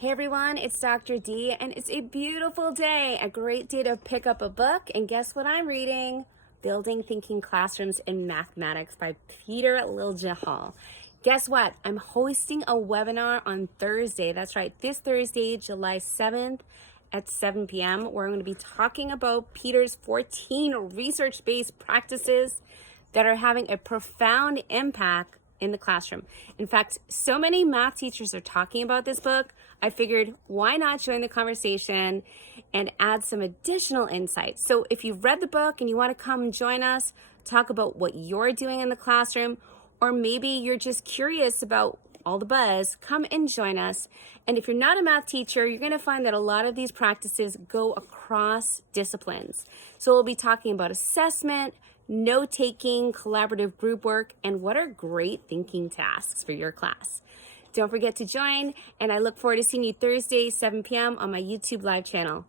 Hey everyone, it's Dr. D, and it's a beautiful day, a great day to pick up a book. And guess what I'm reading? Building Thinking Classrooms in Mathematics by Peter Liljehall. Guess what? I'm hosting a webinar on Thursday. That's right, this Thursday, July 7th at 7 p.m., where I'm going to be talking about Peter's 14 research-based practices that are having a profound impact in the classroom. In fact, so many math teachers are talking about this book, I figured why not join the conversation and add some additional insights. So if you've read the book and you want to come join us, talk about what you're doing in the classroom, or maybe you're just curious about all the buzz, come and join us. And if you're not a math teacher, you're going to find that a lot of these practices go across disciplines. So we'll be talking about assessment, note-taking, collaborative group work, and what are great thinking tasks for your class. Don't forget to join, and I look forward to seeing you Thursday, 7 p.m. on my YouTube live channel.